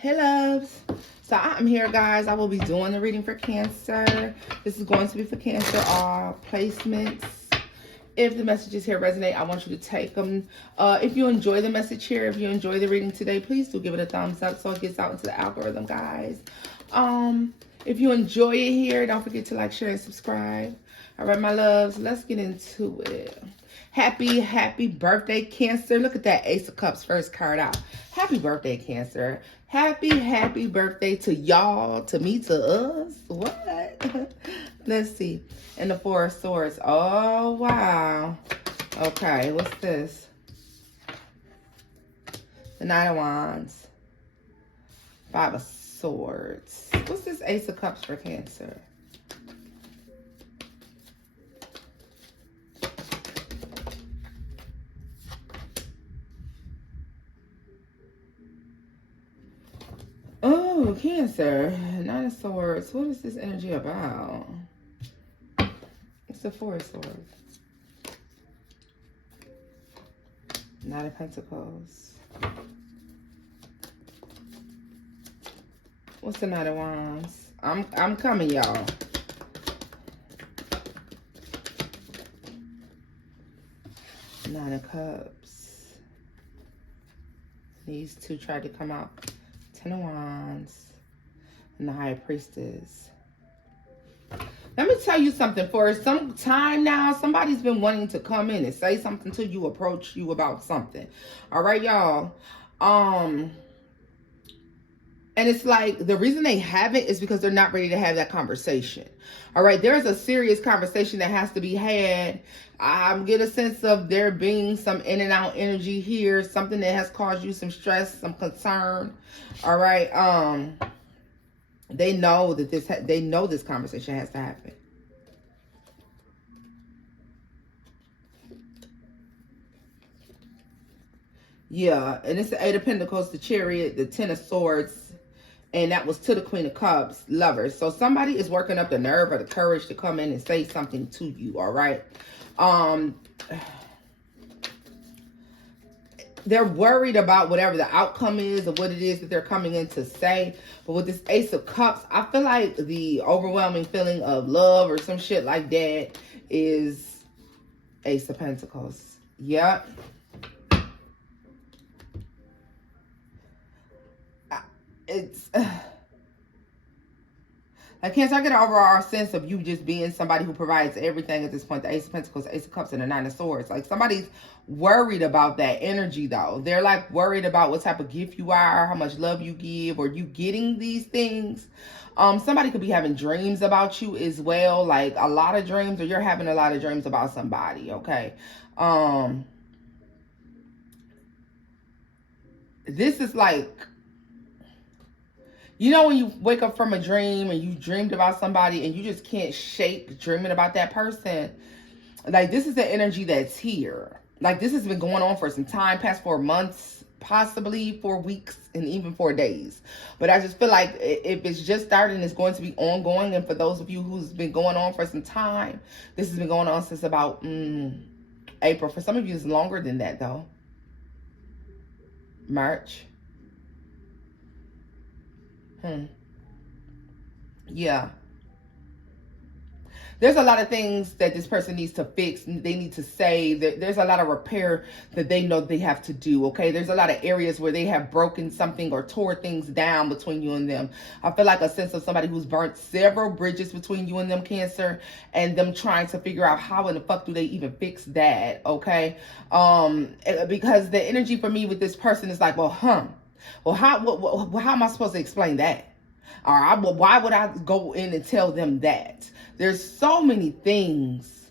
Hey loves, so I'm here guys. I will be doing the reading for Cancer. This is going to be for Cancer, all placements. If the messages here resonate, I want you to take them. If you enjoy the message here, if you enjoy the reading today, please do give it a thumbs up so it gets out into the algorithm, guys. If you enjoy it here, don't forget to like, share, and subscribe. All right, my loves, let's get into it. Happy birthday, Cancer. Look at that Ace of Cups first card out. Happy birthday, Cancer. Happy birthday to y'all, to me, to us. What? Let's see. And the Four of Swords. Oh, wow. Okay, what's this? The Knight of Wands. Five of Swords. What's this Ace of Cups for Cancer? Oh, Cancer. Nine of Swords. What is this energy about? It's the Four of Swords. Knight of Pentacles. What's the Knight of Wands? I'm coming, y'all. Nine of Cups. These two tried to come out. Ten of Wands. And the High Priestess. Let me tell you something. For some time now, somebody's been wanting to come in and say something to you, approach you about something. All right, y'all. And it's like the reason they haven't is because they're not ready to have that conversation. All right, there's a serious conversation that has to be had. I get a sense of there being some in and out energy here, something that has caused you some stress, some concern. All right, they know that this conversation has to happen. Yeah, and it's the Eight of Pentacles, the Chariot, the Ten of Swords, and that was to the Queen of Cups, Lovers. So somebody is working up the nerve or the courage to come in and say something to you, all right? They're worried about whatever the outcome is or what it is that they're coming in to say. But with this Ace of Cups, I feel like the overwhelming feeling of love or some shit like that is Ace of Pentacles. Yep. It's like Cancer, I get an overall sense of you just being somebody who provides everything at this point. The Ace of Pentacles, Ace of Cups, and the Nine of Swords. Like somebody's worried about that energy though. They're like worried about what type of gift you are, how much love you give, or you getting these things. Somebody could be having dreams about you as well, like a lot of dreams, or you're having a lot of dreams about somebody, okay? This is like, you know when you wake up from a dream and you dreamed about somebody and you just can't shake dreaming about that person? Like this is the energy that's here. Like this has been going on for some time, past 4 months, possibly 4 weeks, and even 4 days. But I just feel like if it's just starting, it's going to be ongoing. And for those of you who's been going on for some time, this has been going on since about April. For some of you, it's longer than that though. March. Yeah. There's a lot of things that this person needs to fix. They need to say that there's a lot of repair that they know they have to do. Okay. There's a lot of areas where they have broken something or tore things down between you and them. I feel like a sense of somebody who's burnt several bridges between you and them, Cancer, and them trying to figure out how in the fuck do they even fix that. Okay. Because the energy for me with this person is like, well, how am I supposed to explain that? Or why would I go in and tell them that? There's so many things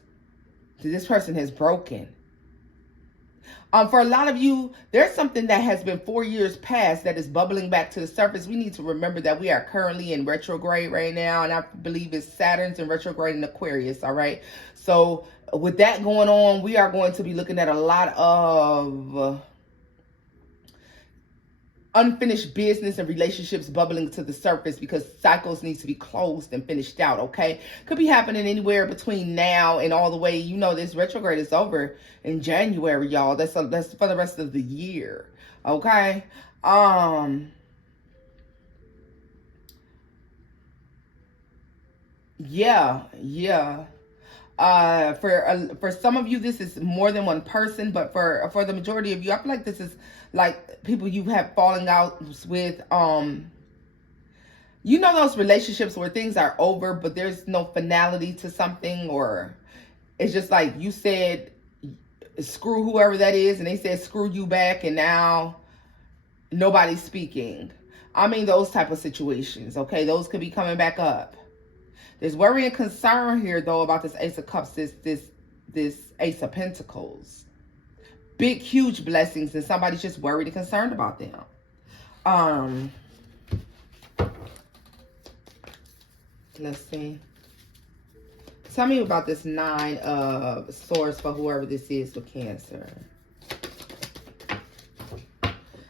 that this person has broken. For a lot of you, there's something that has been 4 years past that is bubbling back to the surface. We need to remember that we are currently in retrograde right now, and I believe it's Saturn's in retrograde in Aquarius, all right? So with that going on, we are going to be looking at a lot of unfinished business and relationships bubbling to the surface because cycles need to be closed and finished out, okay? Could be happening anywhere between now and all the way, you know, this retrograde is over in January, y'all. That's for the rest of the year, okay? Yeah, yeah. For some of you, this is more than one person, but for the majority of you, I feel like this is like people you have falling out with. You know those relationships where things are over, but there's no finality to something, or it's just like you said, screw whoever that is, and they said screw you back, and now nobody's speaking. I mean, those type of situations. Okay, those could be coming back up. There's worry and concern here, though, about this Ace of Cups, this Ace of Pentacles. Big, huge blessings, and somebody's just worried and concerned about them. Let's see. Tell me about this Nine of Swords for whoever this is with Cancer.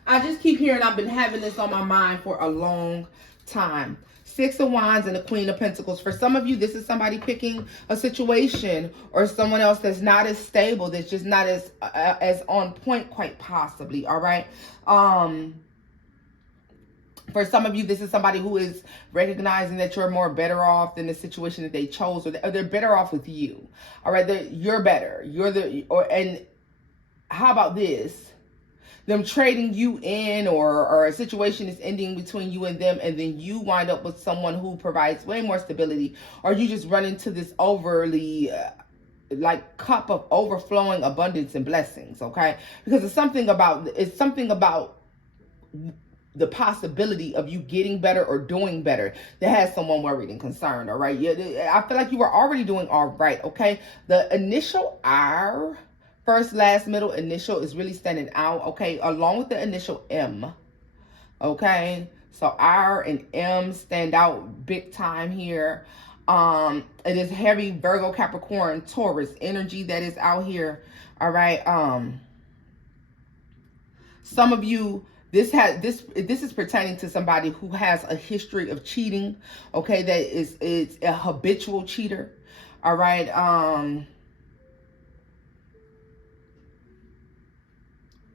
I just keep hearing I've been having this on my mind for a long time. Six of Wands and the Queen of Pentacles. For some of you, this is somebody picking a situation or someone else that's not as stable, that's just not as on point, quite possibly. All right. For some of you, this is somebody who is recognizing that you're more better off than the situation that they chose, or they're better off with you. All right, you're better. And how about this? Them trading you in, or a situation is ending between you and them, and then you wind up with someone who provides way more stability, or you just run into this overly like cup of overflowing abundance and blessings. Okay, because it's something about the possibility of you getting better or doing better that has someone worried and concerned. All right, I feel like you were already doing all right. Okay, the initial R, first, last, middle, initial is really standing out. Okay, along with the initial M. Okay, so R and M stand out big time here. It is heavy Virgo, Capricorn, Taurus energy that is out here. All right. Some of you, this is pertaining to somebody who has a history of cheating. Okay, it's a habitual cheater. All right.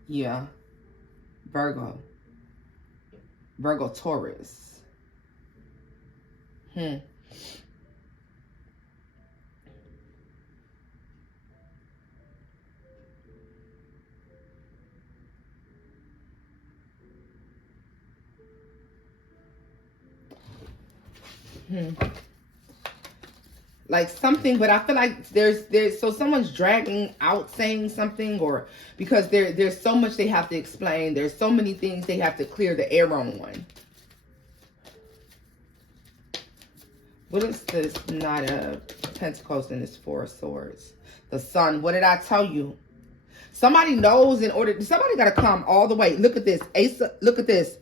Yeah. Virgo, Taurus. Like something, but I feel like there's so someone's dragging out saying something, or because there's so much they have to explain. There's so many things they have to clear the air on. What is this Knight of Pentacles and this Four of Swords? The Sun. What did I tell you? Somebody knows somebody got to come all the way. Look at this. Look at this.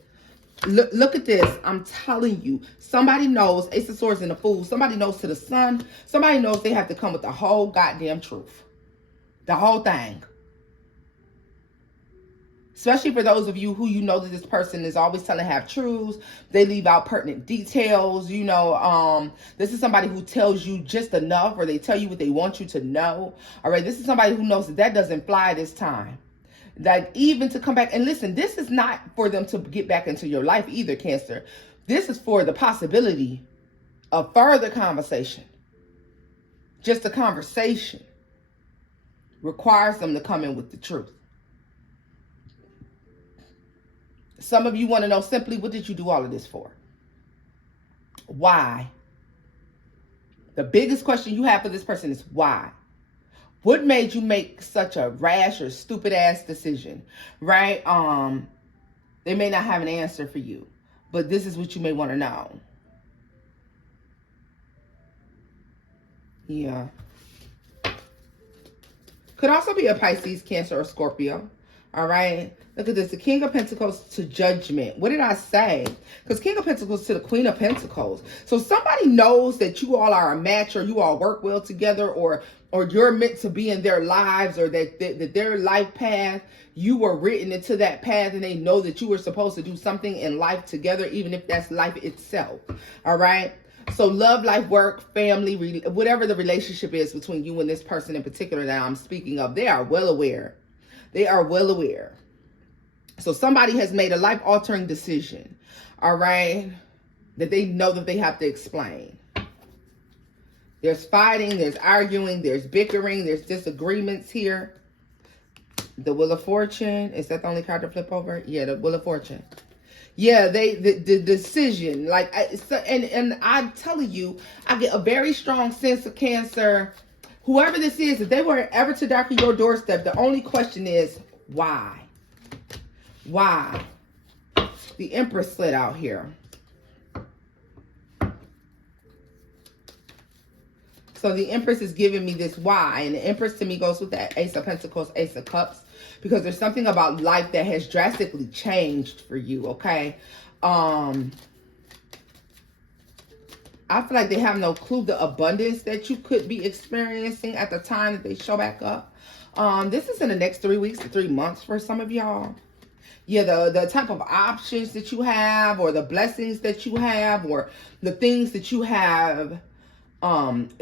Look at this. I'm telling you, somebody knows. Ace of Swords and the Fool. Somebody knows to the Sun. Somebody knows they have to come with the whole goddamn truth. The whole thing. Especially for those of you who you know that this person is always telling half-truths. They leave out pertinent details. You know, this is somebody who tells you just enough, or they tell you what they want you to know. All right, this is somebody who knows that doesn't fly this time. Like, even to come back and listen, this is not for them to get back into your life either, Cancer. This is for the possibility of further conversation. Just a conversation requires them to come in with the truth. Some of you want to know simply, what did you do all of this for? Why? The biggest question you have for this person is why? What made you make such a rash or stupid ass decision, right? They may not have an answer for you, but this is what you may want to know. Yeah. Could also be a Pisces, Cancer, or Scorpio. All right. Look at this. The King of Pentacles to Judgment. What did I say? Because King of Pentacles to the Queen of Pentacles. So somebody knows that you all are a match, or you all work well together, or you're meant to be in their lives, or that their life path, you were written into that path, and they know that you were supposed to do something in life together, even if that's life itself. All right. So love, life, work, family, whatever the relationship is between you and this person in particular that I'm speaking of, they are well aware. They are well aware. So somebody has made a life-altering decision, all right, that they know that they have to explain. There's fighting, there's arguing, there's bickering, there's disagreements here. The Wheel of Fortune. Is that the only card to flip over? Yeah, the Wheel of Fortune. Yeah, the decision. Like, and I'm telling you, I get a very strong sense of Cancer. Whoever this is, if they were ever to darken your doorstep, the only question is, why? Why? The Empress slid out here. So the Empress is giving me this why. And the Empress to me goes with that Ace of Pentacles, Ace of Cups. Because there's something about life that has drastically changed for you, okay? I feel like they have no clue the abundance that you could be experiencing at the time that they show back up. This is in the next 3 weeks to 3 months for some of y'all. Yeah, the type of options that you have, or the blessings that you have, or the things that you have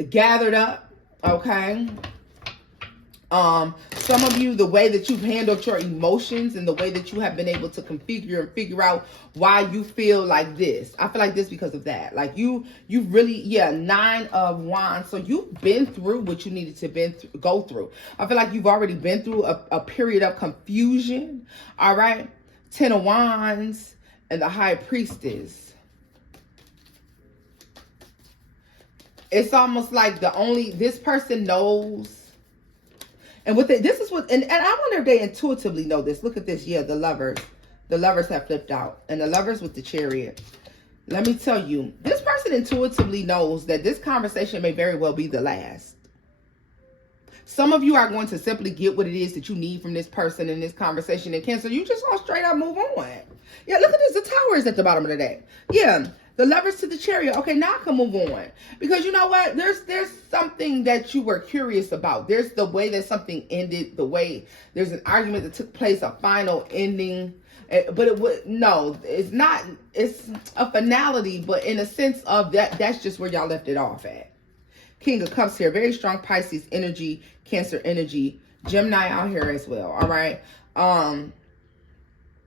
gathered up, okay? Some of you, the way that you've handled your emotions and the way that you have been able to configure and figure out why you feel like this. I feel like this because of that. Like you really, yeah, 9 of Wands. So you've been through what you needed to go through. I feel like you've already been through a period of confusion. All right. 10 of Wands and the High Priestess. It's almost like this person knows. And with it, this is what, and I wonder if they intuitively know this. Look at this. Yeah, the Lovers. The Lovers have flipped out. And the Lovers with the Chariot. Let me tell you, this person intuitively knows that this conversation may very well be the last. Some of you are going to simply get what it is that you need from this person in this conversation. And Cancer, you just gonna straight up move on. Yeah, look at this. The Tower is at the bottom of the deck. Yeah. The Lovers to the Chariot. Okay, now I can move on. Because you know what? There's something that you were curious about. There's the way that something ended, the way there's an argument that took place, a final ending. But it's not, it's a finality, but in a sense of that's just where y'all left it off at. King of Cups here. Very strong Pisces energy, Cancer energy, Gemini out here as well. All right.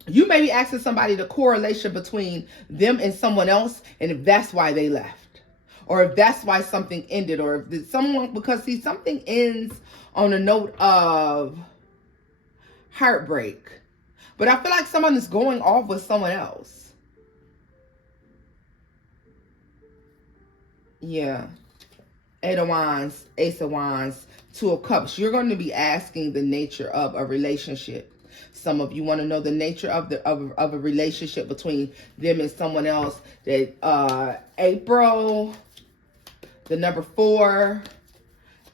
You may be asking somebody the correlation between them and someone else, and if that's why they left, or if that's why something ended, or if someone, because see, something ends on a note of heartbreak. But I feel like someone is going off with someone else. Yeah. 8 of Wands, Ace of Wands, 2 of Cups. You're going to be asking the nature of a relationship. Some of you want to know the nature of a relationship between them and someone else. That April, the number 4,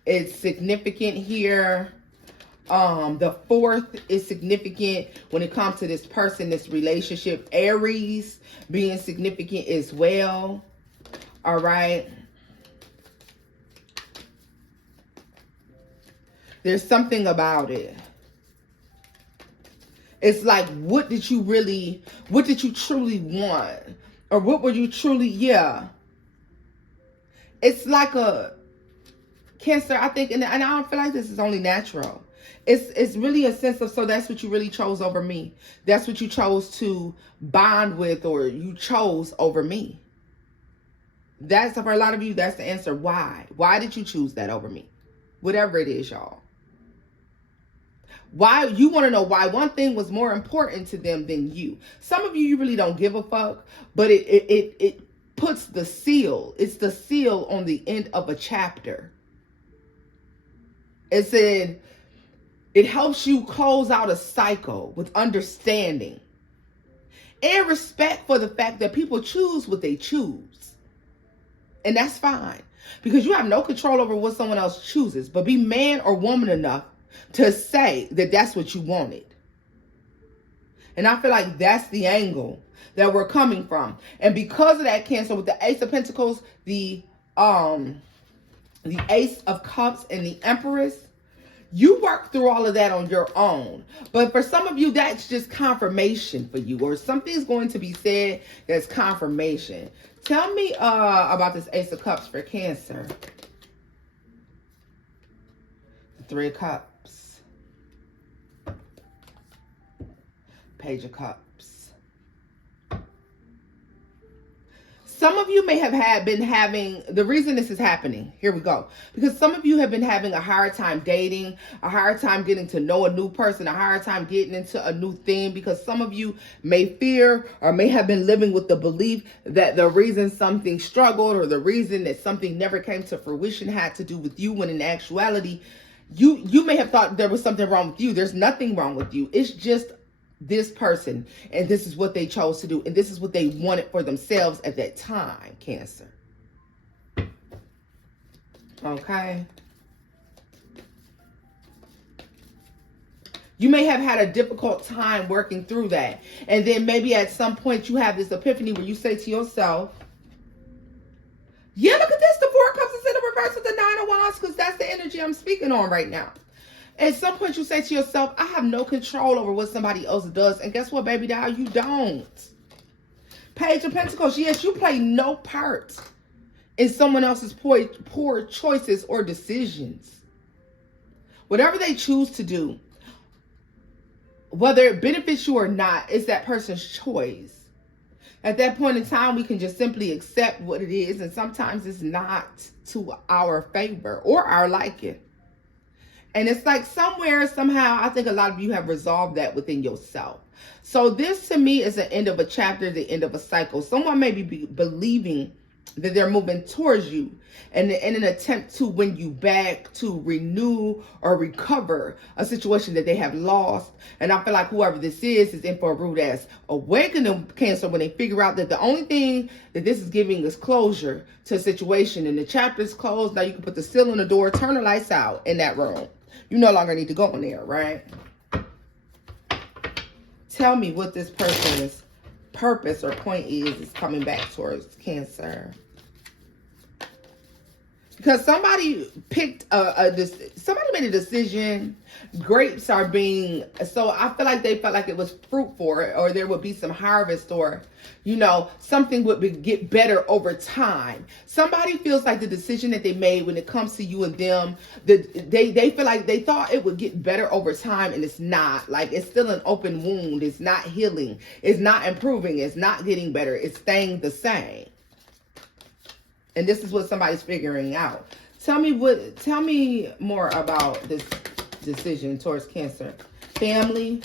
it's significant here. The 4th is significant when it comes to this person, this relationship. Aries being significant as well. All right. There's something about it. It's like, what did you truly want? Or what were you truly, yeah. It's like a Cancer, I think, and I don't feel like this is only natural. It's really a sense of, so that's what you really chose over me. That's what you chose to bond with, or you chose over me. That's, for a lot of you, that's the answer. Why? Why did you choose that over me? Whatever it is, y'all. Why, you want to know why one thing was more important to them than you. Some of you really don't give a fuck, but it puts the seal. It's the seal on the end of a chapter. It said it helps you close out a cycle with understanding and respect for the fact that people choose what they choose. And that's fine, because you have no control over what someone else chooses, but be man or woman enough to say that that's what you wanted. And I feel like that's the angle that we're coming from. And because of that, Cancer, with the Ace of Pentacles, the Ace of Cups, and the Empress, you work through all of that on your own. But for some of you, that's just confirmation for you, or something's going to be said that's confirmation. Tell me about this Ace of Cups for Cancer. The 3 of Cups. Page of Cups. Some of you may have been having, the reason this is happening, here we go, because some of you have been having a hard time dating, a hard time getting to know a new person, a hard time getting into a new thing, because some of you may fear or may have been living with the belief that the reason something struggled or the reason that something never came to fruition had to do with you, when in actuality, you may have thought there was something wrong with you. There's nothing wrong with you. It's just this person, and this is what they chose to do, and this is what they wanted for themselves at that time, Cancer. Okay. You may have had a difficult time working through that, and then maybe at some point you have this epiphany where you say to yourself, yeah, look at this, the Four of Cups is in the reverse of the Nine of Wands, because that's the energy I'm speaking on right now. At some point you say to yourself, I have no control over what somebody else does. And guess what, baby doll? You don't. Page of Pentacles. Yes, you play no part in someone else's poor choices or decisions. Whatever they choose to do, whether it benefits you or not, it's that person's choice. At that point in time, we can just simply accept what it is. And sometimes it's not to our favor or our liking. And it's like somewhere, somehow, I think a lot of you have resolved that within yourself. So this to me is the end of a chapter, the end of a cycle. Someone may be believing that they're moving towards you and in an attempt to win you back, to renew or recover a situation that they have lost. And I feel like whoever this is in for a rude ass awakening, Cancer, when they figure out that the only thing that this is giving is closure to a situation, and the chapter is closed. Now you can put the seal on the door, turn the lights out in that room. You no longer need to go in there, right? Tell me what this person's purpose or point is coming back towards Cancer. Because somebody picked somebody made a decision. Grapes are being, so I feel like they felt like it was fruitful, or there would be some harvest, or, you know, something would get better over time. Somebody feels like the decision that they made when it comes to you and them, that they feel like they thought it would get better over time, and it's not. Like, it's still an open wound. It's not healing. It's not improving. It's not getting better. It's staying the same. And this is what somebody's figuring out. Tell me more about this decision towards Cancer. Family,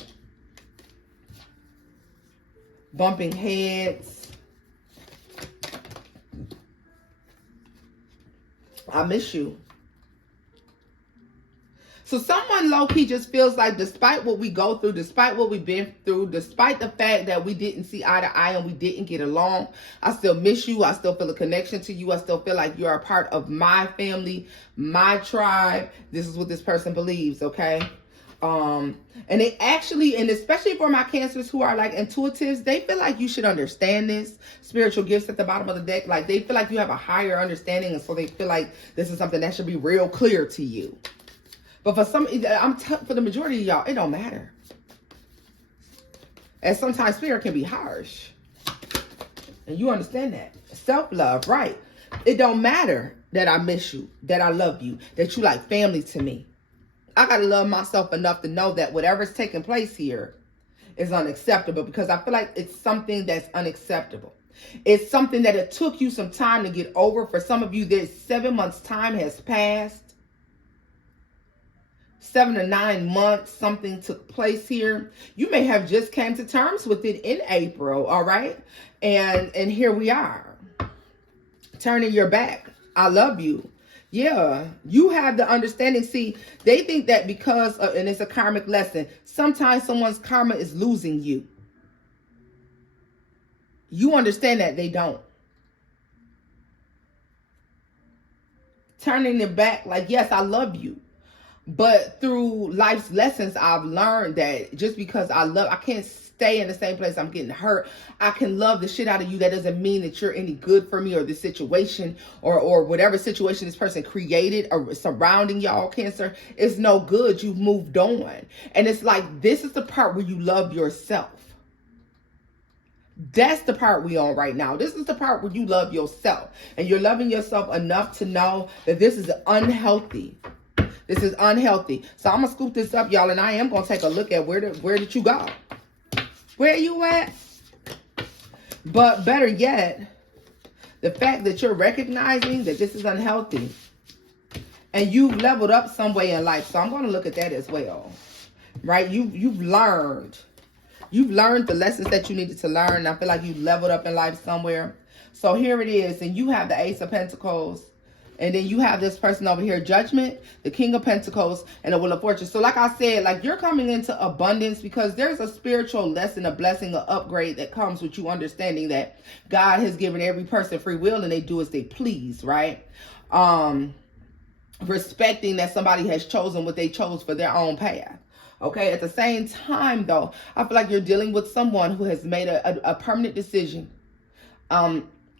bumping heads. I miss you. So someone low-key just feels like, despite what we go through, despite what we've been through, despite the fact that we didn't see eye to eye and we didn't get along, I still miss you. I still feel a connection to you. I still feel like you're a part of my family, my tribe. This is what this person believes, okay? And they actually, and especially for my Cancers who are like intuitives, they feel like you should understand this. Spiritual gifts at the bottom of the deck. Like, they feel like you have a higher understanding, and so they feel like this is something that should be real clear to you. But for for the majority of y'all, it don't matter. And sometimes spirit can be harsh. And you understand that. Self-love, right? It don't matter that I miss you, that I love you, that you like family to me. I got to love myself enough to know that whatever's taking place here is unacceptable, because I feel like it's something that's unacceptable. It's something that it took you some time to get over. For some of you, there's 7 months time has passed. 7 to 9 months, something took place here. You may have just came to terms with it in April, all right? And here we are. Turning your back. I love you. Yeah, you have the understanding. See, they think that because of, and it's a karmic lesson, sometimes someone's karma is losing you. You understand that they don't. Turning it back like, yes, I love you. But through life's lessons, I've learned that just because I can't stay in the same place I'm getting hurt. I can love the shit out of you. That doesn't mean that you're any good for me or the situation or whatever situation this person created or surrounding y'all, Cancer, is no good. You've moved on. And it's like, this is the part where you love yourself. That's the part we on right now. This is the part where you love yourself. And you're loving yourself enough to know that this is unhealthy. This is unhealthy. So I'm going to scoop this up, y'all, and I am going to take a look at where did you go? Where you at? But better yet, The fact that you're recognizing that this is unhealthy and you've leveled up some way in life. So I'm going to look at that as well, right? You've learned the lessons that you needed to learn. I feel like you leveled up in life somewhere. So here it is. And you have the Ace of Pentacles. And then you have this person over here, Judgment, the King of Pentacles, and the Wheel of Fortune. So like I said, like you're coming into abundance because there's a spiritual lesson, a blessing, an upgrade that comes with you understanding that God has given every person free will and they do as they please, right? Respecting that somebody has chosen what they chose for their own path. Okay, at the same time, though, I feel like you're dealing with someone who has made a permanent decision.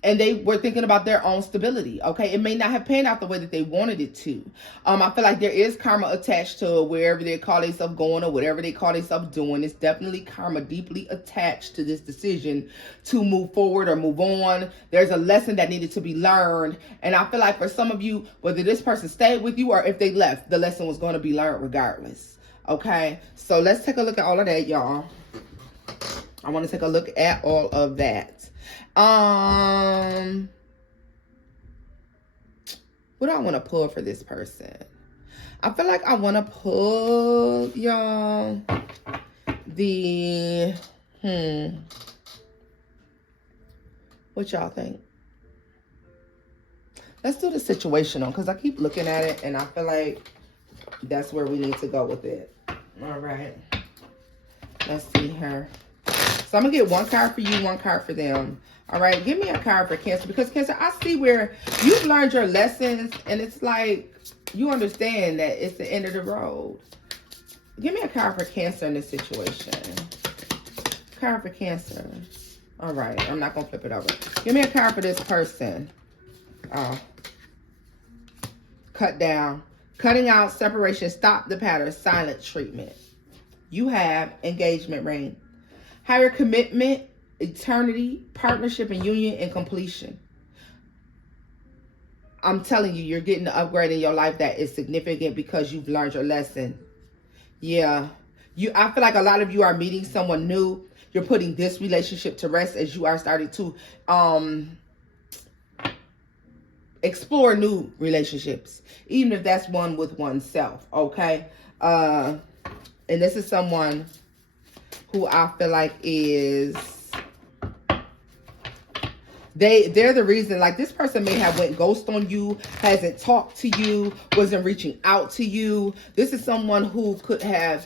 And they were thinking about their own stability. Okay, it may not have panned out the way that they wanted it to. I feel like there is karma attached to wherever they call themselves going or whatever they call themselves doing. It's definitely karma deeply attached to this decision to move forward or move on. There's a lesson that needed to be learned. And I feel like for some of you, whether this person stayed with you or if they left, the lesson was going to be learned regardless. Okay, so let's take a look at all of that, y'all. I want to take a look at all of that. What do I want to pull for this person? I feel like I want to pull, y'all, the, what y'all think? Let's do the situational, because I keep looking at it, and I feel like that's where we need to go with it. All right. Let's see here. So I'm going to get one card for you, one card for them. All right. Give me a card for Cancer. Because Cancer, I see where you've learned your lessons. And it's like you understand that it's the end of the road. Give me a card for Cancer in this situation. Card for Cancer. All right. I'm not going to flip it over. Give me a card for this person. Cut down. Cutting out, separation, stop the pattern, silent treatment. You have engagement ring. Higher commitment, eternity, partnership and union and completion. I'm telling you, you're getting the upgrade in your life that is significant because you've learned your lesson. Yeah. I feel like a lot of you are meeting someone new. You're putting this relationship to rest as you are starting to explore new relationships, even if that's one with oneself. Okay. And this is someone who I feel like is, they're the reason, like this person may have went ghost on you, hasn't talked to you, wasn't reaching out to you. This is someone who could have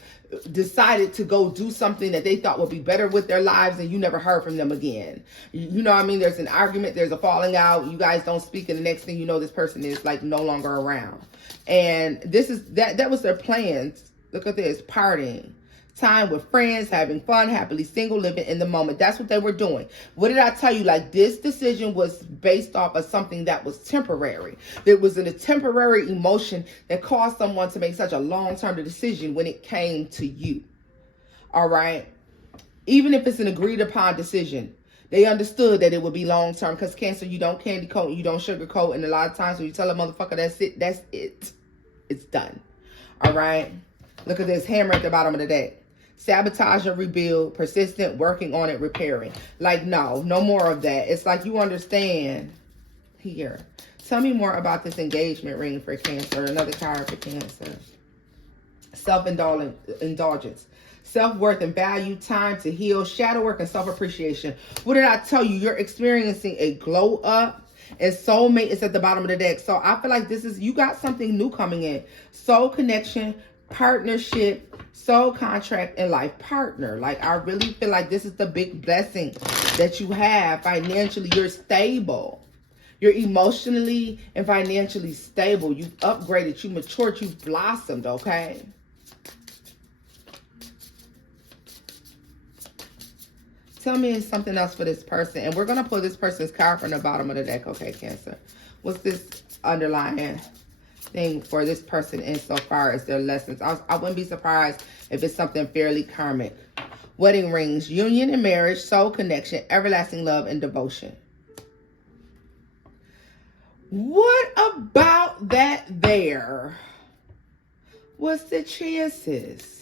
decided to go do something that they thought would be better with their lives and you never heard from them again. You know what I mean? There's an argument, there's a falling out, you guys don't speak, and the next thing you know, this person is like no longer around. And this is, that was their plans. Look at this, partying. Time with friends, having fun, happily single, living in the moment. That's what they were doing. What did I tell you? Like this decision was based off of something that was temporary. It was a temporary emotion that caused someone to make such a long-term decision when it came to you. All right. Even if it's an agreed upon decision, they understood that it would be long-term because Cancer, you don't candy coat, you don't sugarcoat. And a lot of times when you tell a motherfucker that's it. It's done. All right. Look at this hammer at the bottom of the deck. Sabotage or rebuild, persistent, working on it, repairing. Like, no more of that. It's like you understand here. Tell me more about this engagement ring for Cancer. Another card for Cancer. Self-indulgence. Self-worth and value, time to heal, shadow work and self-appreciation. What did I tell you? You're experiencing a glow up. And soulmate is at the bottom of the deck. So I feel like this is, you got something new coming in. Soul connection, partnership, soul contract, and life partner. Like, I really feel like this is the big blessing that you have. Financially, you're stable. You're emotionally and financially stable. You've upgraded, you matured, you've blossomed, okay? Tell me something else for this person. And we're going to pull this person's card from the bottom of the deck, okay, Cancer? What's this underlying thing for this person insofar as their lessons? I wouldn't be surprised if it's something fairly karmic. Wedding rings, union and marriage, soul connection, everlasting love and devotion. What about that there? What's the chances?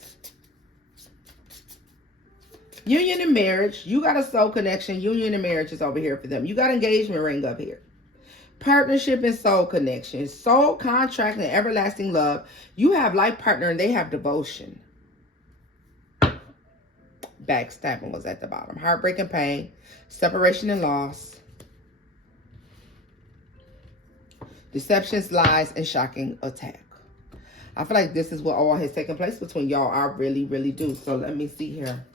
Union and marriage. You got a soul connection. Union and marriage is over here for them. You got engagement ring up here. Partnership and soul connection. Soul contract and everlasting love. You have life partner and they have devotion. Backstabbing was at the bottom. Heartbreak and pain. Separation and loss. Deceptions, lies, and shocking attack. I feel like this is what all has taken place between y'all. I really, really do. So let me see here.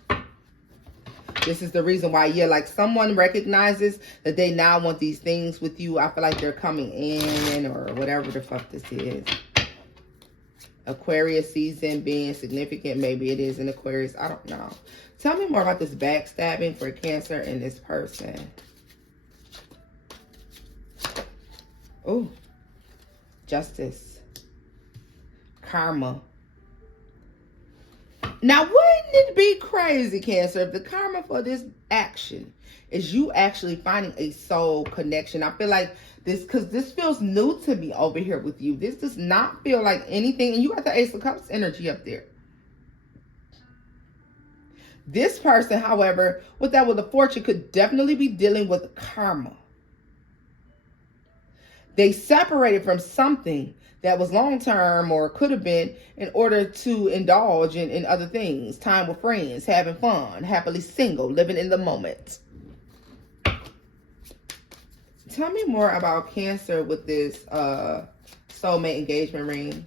This is the reason why, yeah, like someone recognizes that they now want these things with you. I feel like they're coming in or whatever the fuck this is. Aquarius season being significant. Maybe it is an Aquarius. I don't know. Tell me more about this backstabbing for Cancer and this person. Oh, justice. Karma. Now, wouldn't it be crazy, Cancer, if the karma for this action is you actually finding a soul connection? I feel like this, because this feels new to me over here with you. This does not feel like anything. And you got the Ace of Cups energy up there. This person, however, with that with the fortune, could definitely be dealing with karma. They separated from something that was long-term or could have been in order to indulge in other things. Time with friends, having fun, happily single, living in the moment. Tell me more about Cancer with this soulmate engagement ring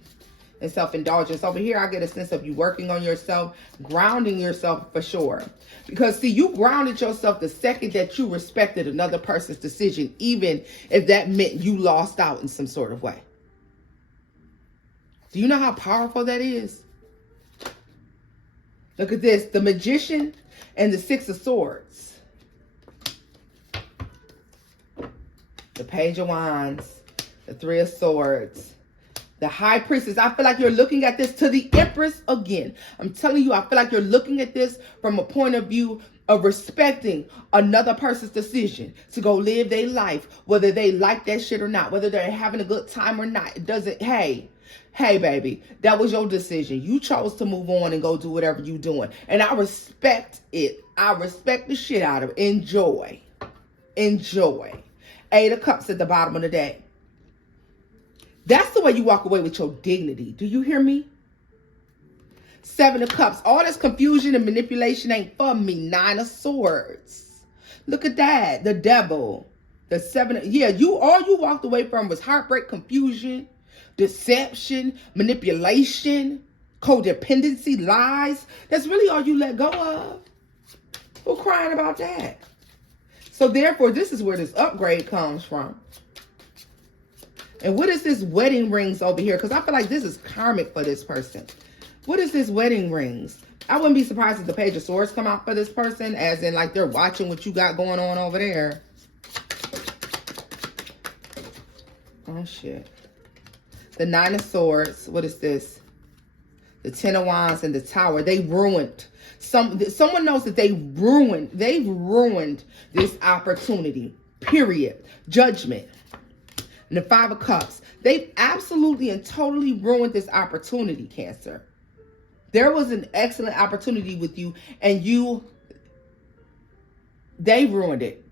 and self-indulgence. Over here, I get a sense of you working on yourself, grounding yourself for sure. Because, see, you grounded yourself the second that you respected another person's decision, even if that meant you lost out in some sort of way. Do you know how powerful that is? Look at this. The Magician and the Six of Swords. The Page of Wands. The Three of Swords. The High Priestess. I feel like you're looking at this to the Empress again. I'm telling you, I feel like you're looking at this from a point of view of respecting another person's decision to go live their life, whether they like that shit or not, whether they're having a good time or not. It doesn't, hey, baby, that was your decision. You chose to move on and go do whatever you're doing. And I respect it. I respect the shit out of it. Enjoy. Enjoy. Eight of Cups at the bottom of the deck. That's the way you walk away with your dignity. Do you hear me? Seven of Cups. All this confusion and manipulation ain't for me. Nine of Swords. Look at that. The Devil. The Seven. Yeah, all you walked away from was heartbreak, confusion, deception, manipulation, codependency, lies. That's really all you let go of. Who's crying about that? So therefore, this is where this upgrade comes from. And what is this wedding rings over here? Because I feel like this is karmic for this person. What is this wedding rings? I wouldn't be surprised if the Page of Swords come out for this person, as in like they're watching what you got going on over there. Oh, shit. The Nine of Swords. What is this? The Ten of Wands and the Tower. They ruined. Someone knows that they've ruined this opportunity. Period. Judgment. And the Five of Cups. They've absolutely and totally ruined this opportunity, Cancer. There was an excellent opportunity with you, and they ruined it.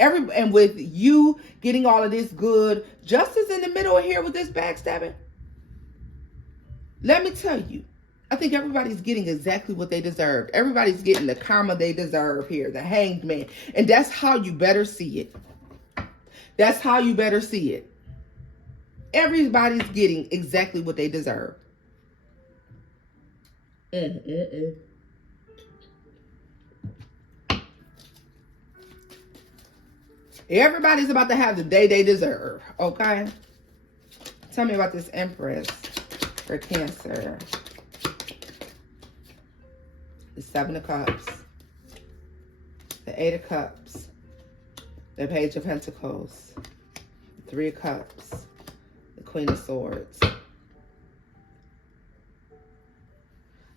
And with you getting all of this good, justice in the middle here with this backstabbing. Let me tell you, I think everybody's getting exactly what they deserved. Everybody's getting the karma they deserve here, the Hanged Man. And that's how you better see it. That's how you better see it. Everybody's getting exactly what they deserve. Everybody's about to have the day they deserve, okay? Tell me about this Empress for Cancer. The Seven of Cups. The Eight of Cups. The Page of Pentacles. The Three of Cups. The Queen of Swords.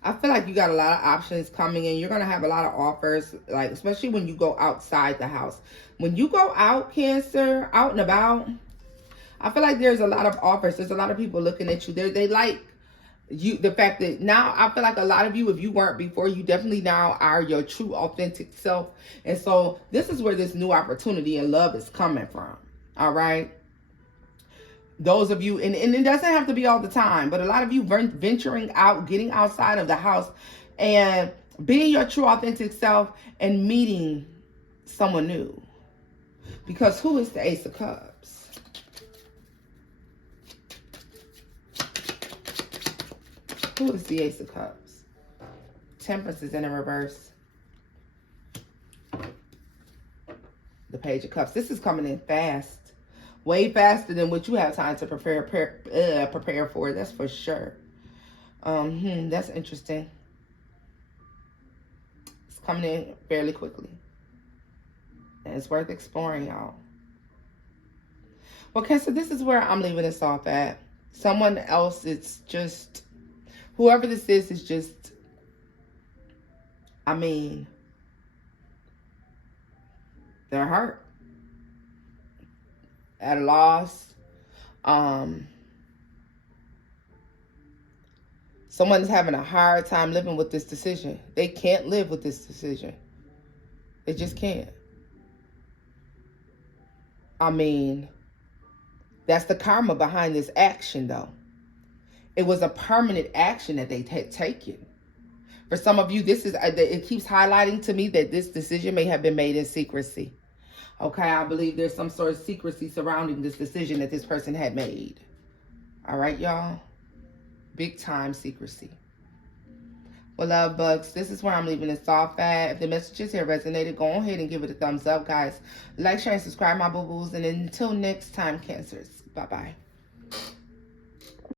I feel like you got a lot of options coming in. You're going to have a lot of offers, like especially when you go outside the house. When you go out, Cancer, out and about, I feel like there's a lot of offers. There's a lot of people looking at you. They like The fact that now I feel like a lot of you, if you weren't before, you definitely now are your true authentic self. And so this is where this new opportunity and love is coming from. All right. Those of you, and it doesn't have to be all the time, but a lot of you venturing out, getting outside of the house and being your true authentic self and meeting someone new. Because who is the Ace of Cups? Who is the Ace of Cups? Temperance is in a reverse. The Page of Cups. This is coming in fast. Way faster than what you have time to prepare for. That's for sure. That's interesting. It's coming in fairly quickly. And it's worth exploring, y'all. Well, Cancer, this is where I'm leaving this off at. Someone else, it's just... Whoever this is just, I mean, they're hurt, at a loss. Someone's having a hard time living with this decision. They can't live with this decision. They just can't. I mean, that's the karma behind this action, though. It was a permanent action that they had taken. For some of you, it keeps highlighting to me that this decision may have been made in secrecy. Okay, I believe there's some sort of secrecy surrounding this decision that this person had made. All right, y'all? Big time secrecy. Well, love bugs, this is where I'm leaving this off at. If the messages here resonated, go ahead and give it a thumbs up, guys. Like, share, and subscribe, my boo-boos. And until next time, Cancers. Bye-bye.